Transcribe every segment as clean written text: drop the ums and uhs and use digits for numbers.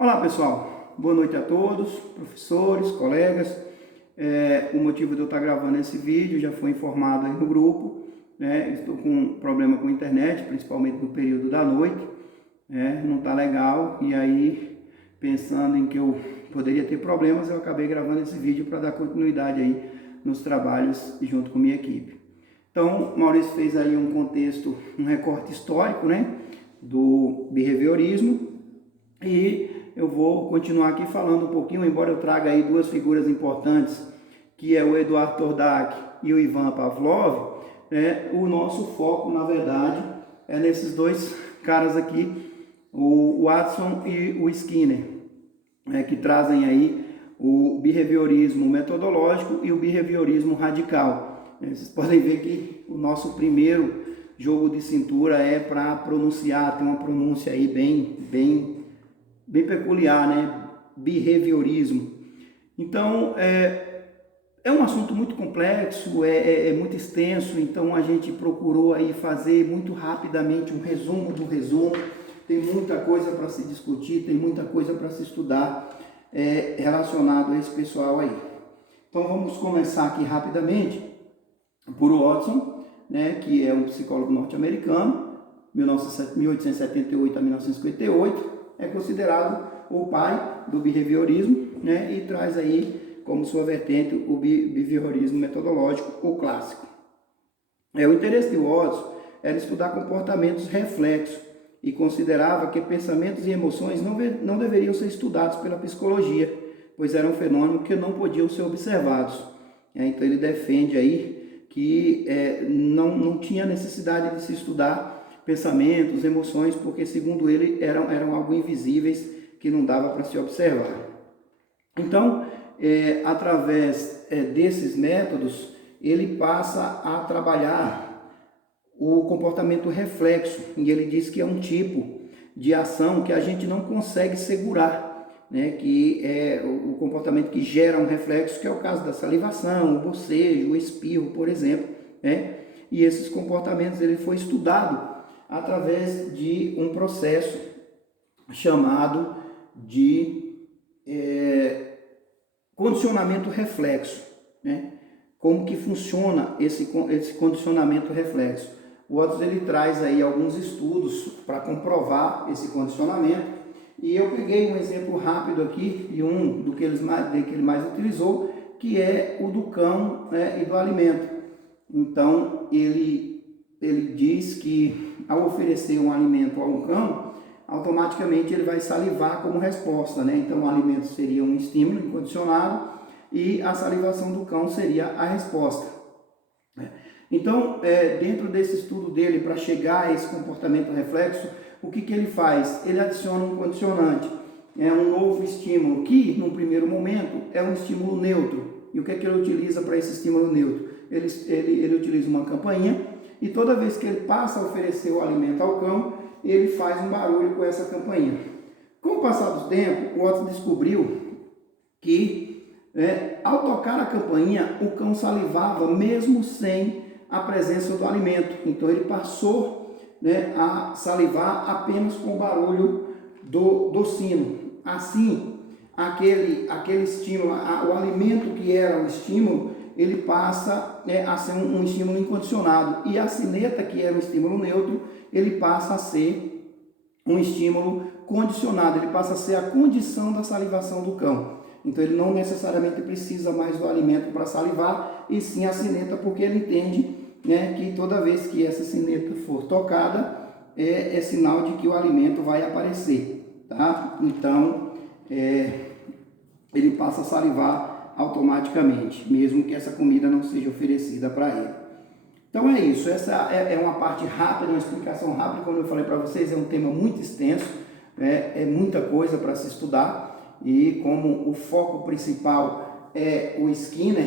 Olá pessoal, boa noite a todos, professores, colegas. O motivo de eu estar gravando esse vídeo já foi informado aí no grupo, né? Estou com um problema com a internet, principalmente no período da noite, não está legal, e aí pensando em que eu poderia ter problemas, eu acabei gravando esse vídeo para dar continuidade aí nos trabalhos junto com minha equipe. Então, Maurício fez aí um contexto, um recorte histórico, né, do behaviorismo, e eu vou continuar aqui falando um pouquinho, embora eu traga aí duas figuras importantes, que é o Eduardo Tordak e o Ivan Pavlov. O nosso foco, na verdade, é nesses dois caras aqui, o Watson e o Skinner, que trazem aí o behaviorismo metodológico e o behaviorismo radical. Vocês podem ver que o nosso primeiro jogo de cintura é para pronunciar, tem uma pronúncia aí bem peculiar, né? Behaviorismo. Então, é um assunto muito complexo, é muito extenso, então a gente procurou aí fazer muito rapidamente um resumo do resumo. Tem muita coisa para se discutir, tem muita coisa para se estudar relacionado a esse pessoal aí. Então vamos começar aqui rapidamente por Watson, né, que é um psicólogo norte-americano, 1878 a 1958, é considerado o pai do behaviorismo, né, e traz aí como sua vertente o behaviorismo metodológico ou clássico. O interesse de Watson era estudar comportamentos reflexos e considerava que pensamentos e emoções não deveriam ser estudados pela psicologia, pois eram fenômenos que não podiam ser observados. Então ele defende aí que não tinha necessidade de se estudar pensamentos, emoções, porque segundo ele eram algo invisíveis que não dava para se observar. Então, através desses métodos, ele passa a trabalhar o comportamento reflexo, e ele diz que é um tipo de ação que a gente não consegue segurar, né? Que é o comportamento que gera um reflexo, que é o caso da salivação, o bocejo, o espirro, por exemplo, né? E esses comportamentos ele foi estudado através de um processo chamado de condicionamento reflexo, né? Como que funciona esse condicionamento reflexo? O Watson ele traz aí alguns estudos para comprovar esse condicionamento, e eu peguei um exemplo rápido aqui de do que ele mais utilizou, que é o do cão, e do alimento. Então ele diz que ao oferecer um alimento a um cão, automaticamente ele vai salivar como resposta, né? Então o alimento seria um estímulo incondicionado e a salivação do cão seria a resposta. Então, dentro desse estudo dele, para chegar a esse comportamento reflexo, o que ele faz? Ele adiciona um condicionante, um novo estímulo, que, num primeiro momento, é um estímulo neutro. E o que ele utiliza para esse estímulo neutro? Ele utiliza uma campainha, e toda vez que ele passa a oferecer o alimento ao cão, ele faz um barulho com essa campainha. Com o passar do tempo, o Watson descobriu que, ao tocar a campainha, o cão salivava mesmo sem a presença do alimento. Então ele passou, a salivar apenas com o barulho do sino. Assim, aquele estímulo, o alimento que era o estímulo, ele passa a ser um estímulo incondicionado, e a sineta, que era um estímulo neutro, ele passa a ser um estímulo condicionado, ele passa a ser a condição da salivação do cão. Então ele não necessariamente precisa mais do alimento para salivar, e sim a sineta, porque ele entende, que toda vez que essa sineta for tocada, é sinal de que o alimento vai aparecer, tá? Então ele passa a salivar automaticamente, mesmo que essa comida não seja oferecida para ele. Então é isso, essa é uma parte rápida, uma explicação rápida. Como eu falei para vocês, é um tema muito extenso, é muita coisa para se estudar, e como o foco principal é o Skinner,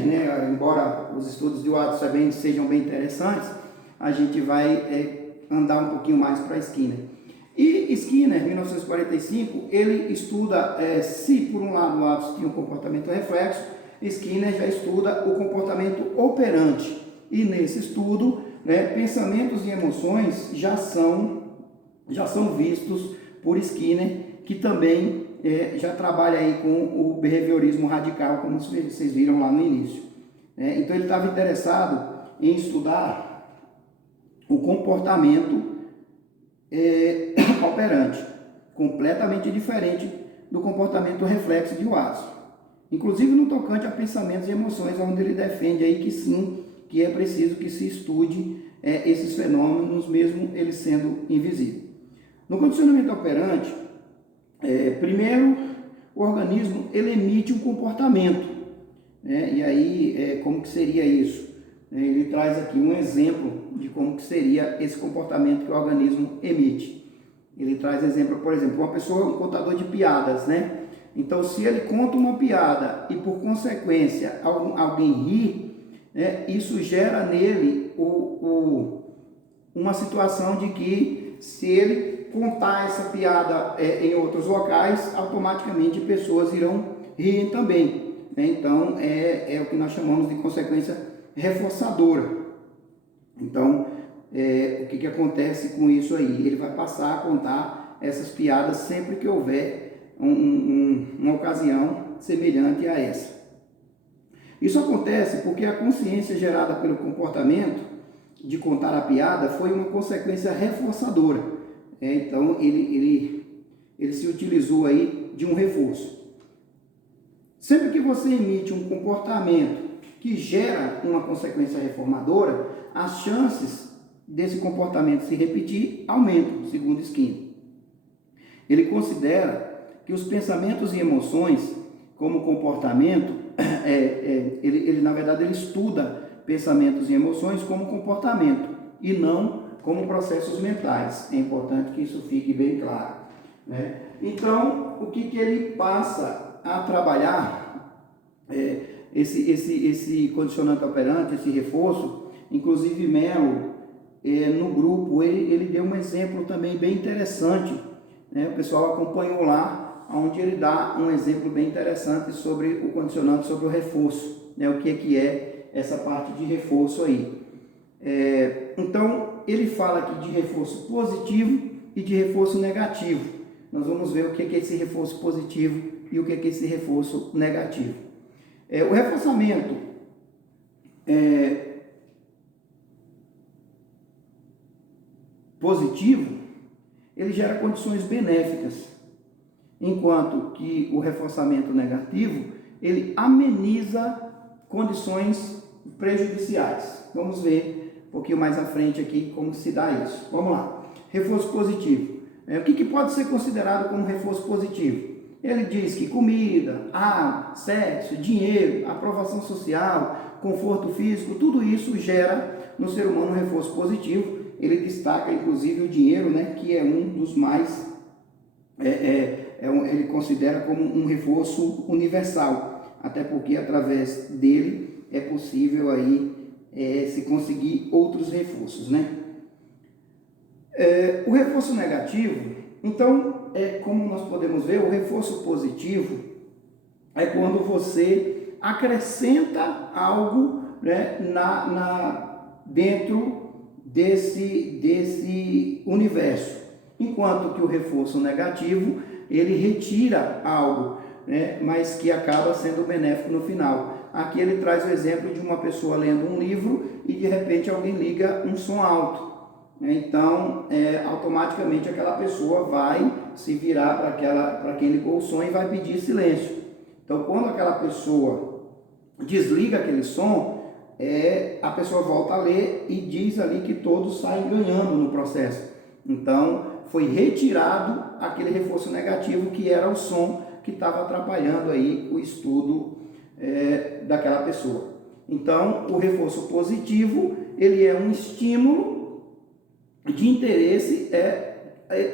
embora os estudos de Watson sejam bem interessantes, a gente vai andar um pouquinho mais para Skinner. E Skinner, em 1945, ele estuda, se por um lado Watson tinha um comportamento reflexo, Skinner já estuda o comportamento operante. E nesse estudo, pensamentos e emoções já são vistos por Skinner, que também já trabalha aí com o behaviorismo radical, como vocês viram lá no início. Então ele estava interessado em estudar o comportamento operante, completamente diferente do comportamento reflexo de Watson. Inclusive no tocante a pensamentos e emoções, onde ele defende aí que sim, que é preciso que se estude esses fenômenos, mesmo eles sendo invisíveis. No condicionamento operante, primeiro, o organismo ele emite um comportamento, e aí como que seria isso? Ele traz aqui um exemplo de como que seria esse comportamento que o organismo emite. Ele traz exemplo, por exemplo, uma pessoa, um contador de piadas, né? Então, se ele conta uma piada e por consequência alguém ri, isso gera nele uma situação de que se ele contar essa piada em outros locais, automaticamente pessoas irão rir também. Então, é o que nós chamamos de consequência reforçadora. Então, o que acontece com isso aí? Ele vai passar a contar essas piadas sempre que houver uma ocasião semelhante a essa. Isso acontece porque a consciência gerada pelo comportamento de contar a piada foi uma consequência reforçadora. Então, ele se utilizou aí de um reforço. Sempre que você emite um comportamento que gera uma consequência reformadora, as chances desse comportamento se repetir aumentam, segundo Skinner. Ele considera que os pensamentos e emoções como comportamento, ele na verdade ele estuda pensamentos e emoções como comportamento e não como processos mentais. É importante que isso fique bem claro, né? Então, o que ele passa a trabalhar, esse condicionante operante, esse reforço, inclusive Mello, no grupo, ele deu um exemplo também bem interessante, né? O pessoal acompanhou lá, onde ele dá um exemplo bem interessante sobre o condicionante, sobre o reforço, né? O que é essa parte de reforço aí. Então, ele fala aqui de reforço positivo e de reforço negativo. Nós vamos ver o que é esse reforço positivo e o que é esse reforço negativo. O reforçamento positivo, ele gera condições benéficas, enquanto que o reforçamento negativo, ele ameniza condições prejudiciais. Vamos ver um pouquinho mais à frente aqui como se dá isso. Vamos lá. Reforço positivo. O que pode ser considerado como reforço positivo? Ele diz que comida, água, sexo, dinheiro, aprovação social, conforto físico, tudo isso gera no ser humano um reforço positivo. Ele destaca inclusive o dinheiro, né, que é um dos mais, ele considera como um reforço universal, até porque através dele é possível aí se conseguir outros reforços, né? O reforço negativo, então, como nós podemos ver, o reforço positivo é quando você acrescenta algo, né, dentro desse universo, enquanto que o reforço negativo, ele retira algo, né, mas que acaba sendo benéfico no final. Aqui ele traz o exemplo de uma pessoa lendo um livro e de repente alguém liga um som alto. Então, automaticamente aquela pessoa vai se virar para quem ligou o som e vai pedir silêncio. Então, quando aquela pessoa desliga aquele som, a pessoa volta a ler e diz ali que todos saem ganhando no processo. Então, foi retirado aquele reforço negativo que era o som que estava atrapalhando aí o estudo daquela pessoa. Então, o reforço positivo, ele é um estímulo de interesse,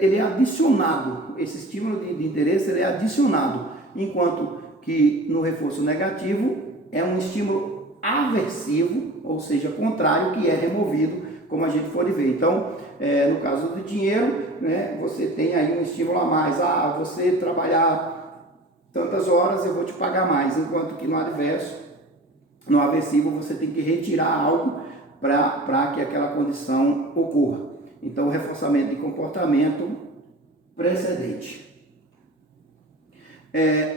ele é adicionado. Esse estímulo de interesse ele é adicionado, enquanto que no reforço negativo é um estímulo aversivo, ou seja, contrário, que é removido, como a gente pode ver. Então, no caso do dinheiro, né, você tem aí um estímulo a mais. Você trabalhar tantas horas, eu vou te pagar mais, enquanto que no adverso, no aversivo, você tem que retirar algo para que aquela condição ocorra. Então, o reforçamento de comportamento precedente.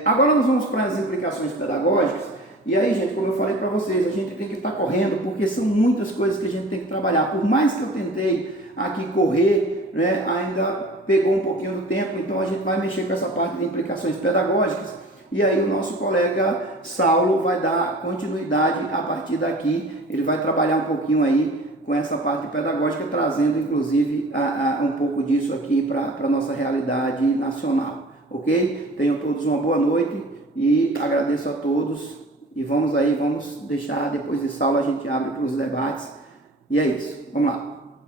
Agora nós vamos para as implicações pedagógicas. E aí, gente, como eu falei para vocês, a gente tem que estar correndo, porque são muitas coisas que a gente tem que trabalhar. Por mais que eu tentei aqui correr, né, ainda pegou um pouquinho do tempo, então a gente vai mexer com essa parte de implicações pedagógicas. E aí o nosso colega Saulo vai dar continuidade a partir daqui. Ele vai trabalhar um pouquinho aí com essa parte pedagógica, trazendo inclusive um pouco disso aqui para a nossa realidade nacional. Ok? Tenham todos uma boa noite e agradeço a todos. E vamos deixar, depois dessa aula a gente abre para os debates. E é isso, vamos lá.